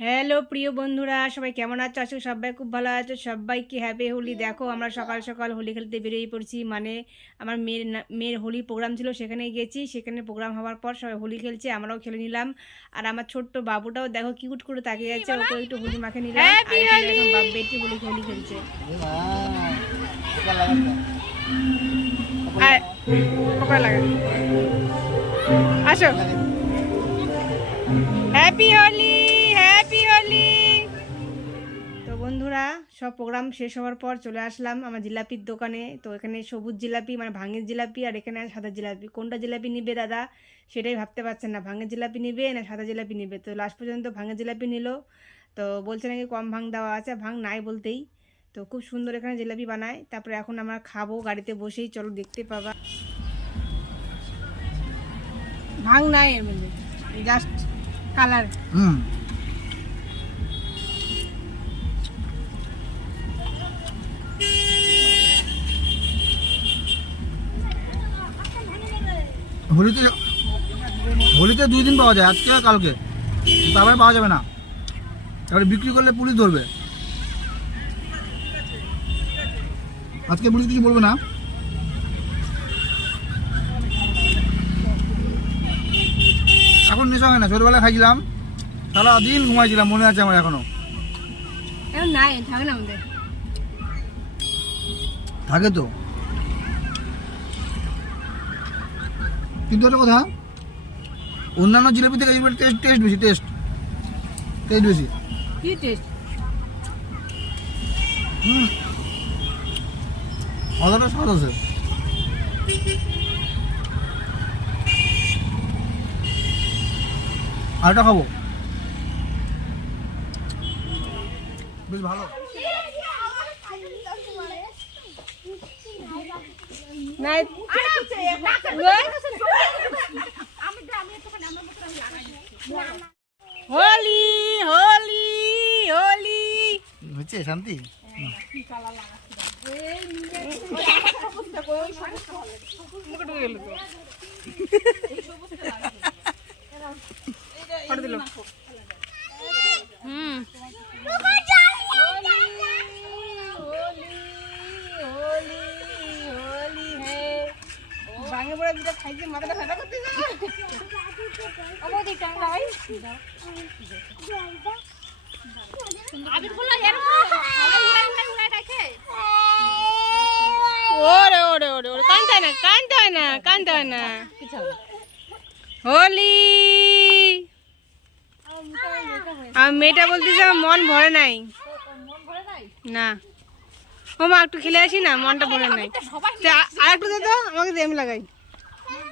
Hello প্রিয় বন্ধুরা সবাই কেমন আছো? আছো সবাই খুব ভালো আছো। সবাইকে হ্যাপি হোলি দেখো আমরা সকাল সকাল হোলি খেলতে বেরিয়ে পড়ছি। মানে আমার মেয়ের মেয়ের হোলি প্রোগ্রাম ছিল সেখানে গেছি। সেখানে প্রোগ্রাম হওয়ার পর সবাই হোলি খেলছে আমরাও খেলে নিলাম। আর আমার ছোট্ট বাবুটাও দেখো কিউট করে তাকিয়ে যাচ্ছে ওকে একটু হোলি মাখে নিলাম। আর এখানে এখন বাপ বেটি হোলি হোলি খেলছে। আসো। হ্যাপি হোলি বন্ধুরা, সব প্রোগ্রাম শেষ হওয়ার পর চলে আসলাম আমার জিলাপির দোকানে। তো এখানে সবুজ জিলাপি মানে ভাঙের জিলাপি আর এখানে সাদা জিলাপি। কোনটা জিলাপি নিবে দাদা? সেটাই ভাবতে পারছেন না। ভাঙের জিলাপি নিবে না সাদা জিলাপি নিবে? তো লাস্ট পর্যন্ত ভাঙের জিলাপি নিল। তো বলছে নাকি কম ভাং দেওয়া আছে ভাং নাই বলতেই। তো খুব সুন্দর এখানে জিলাপি বানায়। তারপরে এখন আমরা খাব, গাড়িতে বসেই। চলো দেখতে পাবা। ভাং নাই এর মধ্যে জাস্ট কালার হুম। হোলিতে হোলিতে দুই দিন পাওয়া যায় আজকে কালকে। তারপরে পাওয়া যাবে না। তারপরে বিক্রি করলে পুলিশ ধরবে। আজকে পুলিশ কিছু বলবে না? এখন নেশা হয় না ছোটবেলায় খাইছিলাম। সারাদিন ঘুমাইছিলাম মনে আছে আমার এখনও। থাকে তো। কিন্তু একটা কথা অন্যান্য জিলাপি থেকে এই টেস্ট টেস্ট বেশি টেস্ট টেস্ট বেশি। কি টেস্ট হুম। আলাদা স্বাদ আছে। আরেকটা খাব। বেশ ভালো। নাই। হোলি হোলি হোলি। হচ্ছে শান্তি? দিল হুম পড়ে দুটো খাইছে মাথাটা ফাটা করতে ওরে ওরে ওরে ওরে কানতে না কানতে হয় না কানতে হয় না। হোলি। আর মেয়েটা বলতেছে আমার মন ভরে নাই। না। ও মা একটু খেলে আসি না মনটা ভরে নাই। তা, আর একটু দে তো আমাকে দিয়ে আমি লাগাই।